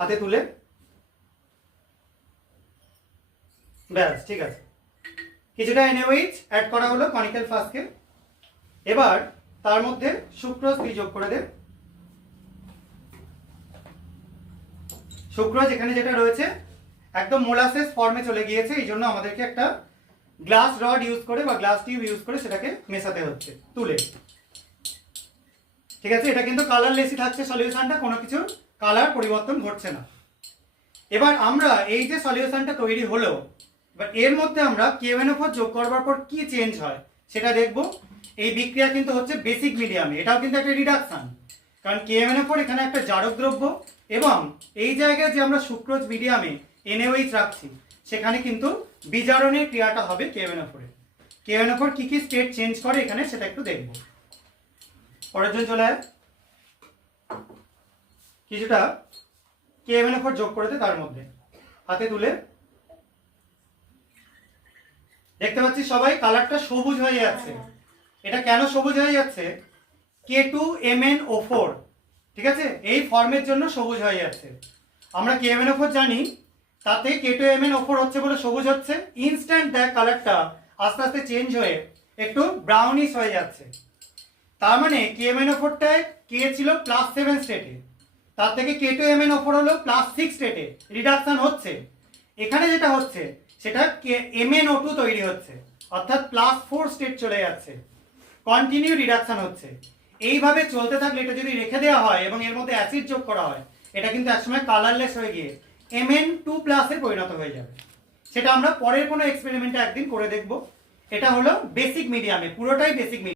হাতে তুলে, ব্যাস ঠিক আছে। কিছুটা NaOH অ্যাড করা হলো কনিক্যাল ফ্লাস্কে। এবার তার মধ্যে সুক্রোজ তুই যোগ করে দে। সুক্রোজ এখানে যেটা রয়েছে একদম মোলাসেস ফর্মে চলে গিয়েছে, এই জন্য আমাদেরকে একটা গ্লাস রড ইউজ করে বা গ্লাস টিউব ইউজ করে সেটাকে মেশাতে হচ্ছে তুলে। ঠিক আছে, এটা কিন্তু কালারলেসই থাকছে সলিউশনটা, কোনো কিছু কালার পরিবর্তন ঘটছে না। এবার আমরা এই যে সলিউশনটা তৈরি হলো, এবার এর মধ্যে আমরা KONO4 যোগ করবার পর কি চেঞ্জ হয় সেটা দেখব। এই বিক্রিয়া কিন্তু হচ্ছে বেসিক মিডিয়ামে, এটাও কিন্তু একটা রিডাকশন, কারণ KONO4 এখানে একটা জারক দ্রব্য এবং এই জায়গায় যে আমরা সুক্রোজ মিডিয়ামে NaOH রাখছি সেখানে কিন্তু বিজারণের ক্রিয়াটা হবে KONO4 এ। KONO4 কি কি স্টেট চেঞ্জ করে এখানে সেটা একটু দেখব। পরের জন চলে আয়, কিছুটা KONO4 যোগ করে দে তার মধ্যে, হাতে তুলে। দেখতে পাচ্ছি সবাই কালারটা সবুজ হয়ে যাচ্ছে। এটা কেন সবুজ হয়ে যাচ্ছে? K2MnO4, ঠিক আছে, এই ফর্মের জন্য সবুজ হয়ে যাচ্ছে। আমরা KMnO4 জানি, তাতে K2MnO4 হচ্ছে বলে সবুজ হচ্ছে। ইনস্ট্যান্ট দেখ কালারটা আস্তে আস্তে চেঞ্জ হয়ে একটু ব্রাউনিশ হয়ে যাচ্ছে। তার মানে KMnO4টায় K ছিল +7 স্টেটে, তার থেকে K2MnO4 হলো +6 স্টেটে রিডাকশন হচ্ছে। এখানে যেটা হচ্ছে সেটা MnO2 তৈরি হচ্ছে, অর্থাৎ +4 স্টেট চলে যাচ্ছে, কন্টিনিউ রিডাকশন হচ্ছে। এইভাবে চলতে থাকলে এটা যদি রেখে দেওয়া হয় এবং এর মধ্যে অ্যাসিড যোগ করা হয়, এটা কিন্তু একসময় কালারলেস হয়ে গিয়ে Mn2+ এ পরিণত হয়ে যাবে। সেটা আমরা পরের কোনো এক্সপেরিমেন্টে একদিন করে দেখব। এটা হলো বেসিক মিডিয়ামে, পুরোটাই বেসিক মিডিয়াম।